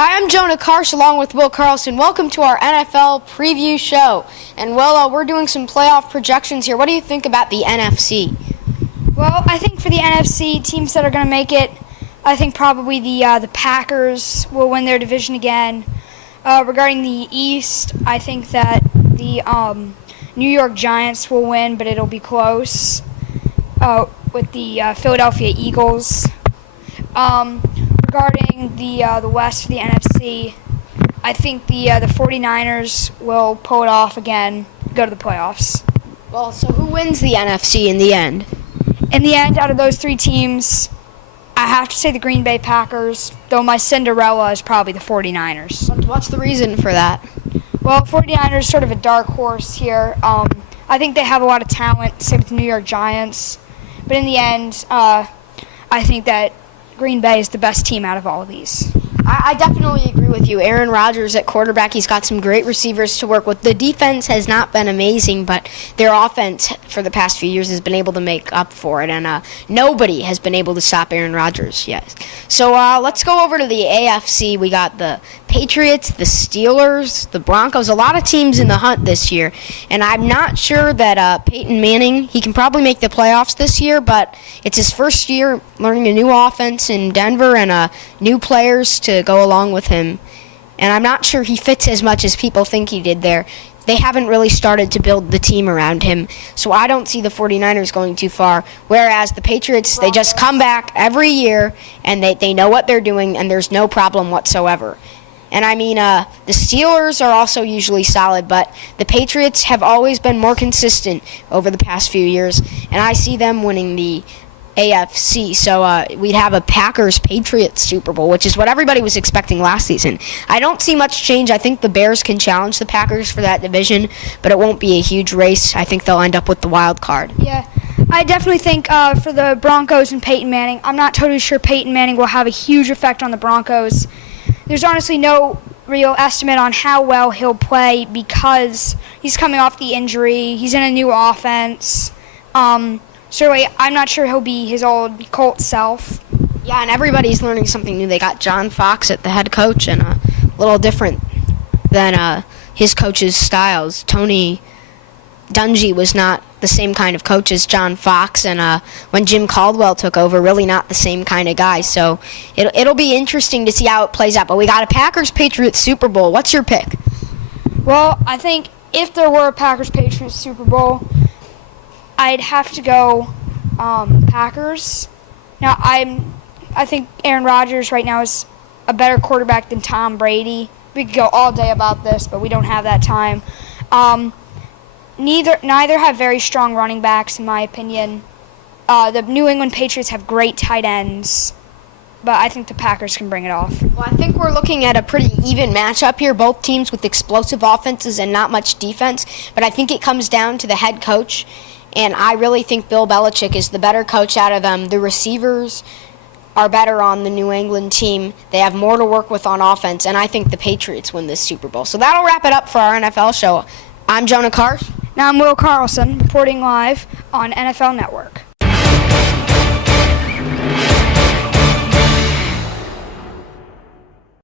Hi, I'm Jonah Karsh along with Will Carlson. Welcome to our NFL preview show. And Will, we're doing some playoff projections here. What do you think about the NFC? Well, I think for the NFC, teams that are going to make it, I think probably the Packers will win their division again. Regarding the East, I think that the New York Giants will win, but it'll be close with the Philadelphia Eagles. Regarding the West for the NFC, I think the 49ers will pull it off again, go to the playoffs. Well, so who wins the NFC in the end? In the end, out of those three teams, I have to say the Green Bay Packers, though my Cinderella is probably the 49ers. What's the reason for that? Well, 49ers sort of a dark horse here. I think they have a lot of talent, same with the New York Giants. But in the end, I think that Green Bay is the best team out of all of these. I definitely agree with you. Aaron Rodgers at quarterback, he's got some great receivers to work with. The defense has not been amazing, but their offense for the past few years has been able to make up for it, and nobody has been able to stop Aaron Rodgers yet. So let's go over to the AFC. We got the Patriots, the Steelers, the Broncos, a lot of teams in the hunt this year, and I'm not sure that Peyton Manning, he can probably make the playoffs this year, but it's his first year learning a new offense in Denver and new players to go along with him, and I'm not sure he fits as much as people think he did there. They haven't really started to build the team around him, so I don't see the 49ers going too far, whereas the Patriots, they just come back every year, and they know what they're doing, and there's no problem whatsoever. And I mean, the Steelers are also usually solid, but the Patriots have always been more consistent over the past few years, and I see them winning the AFC. So we'd have a Packers-Patriots Super Bowl, which is what everybody was expecting last season. I don't see much change. I think the Bears can challenge the Packers for that division, but it won't be a huge race. I think they'll end up with the wild card. Yeah, I definitely think for the Broncos and Peyton Manning, I'm not totally sure Peyton Manning will have a huge effect on the Broncos. There's honestly no real estimate on how well he'll play because he's coming off the injury. He's in a new offense. So I'm not sure he'll be his old Colt self. Yeah, and everybody's learning something new. They got John Fox at the head coach, and a little different than his coach's styles. Tony Dungy was not the same kind of coach as John Fox, and when Jim Caldwell took over, really not the same kind of guy. So it'll be interesting to see how it plays out. But we got a Packers-Patriots Super Bowl. What's your pick? Well, I think if there were a Packers-Patriots Super Bowl, I'd have to go Packers. Now, I think Aaron Rodgers right now is a better quarterback than Tom Brady. We could go all day about this, but we don't have that time. Neither have very strong running backs, in my opinion. The New England Patriots have great tight ends, but I think the Packers can bring it off. Well, I think we're looking at a pretty even matchup here, both teams with explosive offenses and not much defense, but I think it comes down to the head coach. And I really think Bill Belichick is the better coach out of them. The receivers are better on the New England team. They have more to work with on offense, and I think the Patriots win this Super Bowl. So that'll wrap it up for our NFL show. I'm Jonah Karsh. Now I'm Will Carlson, reporting live on NFL Network.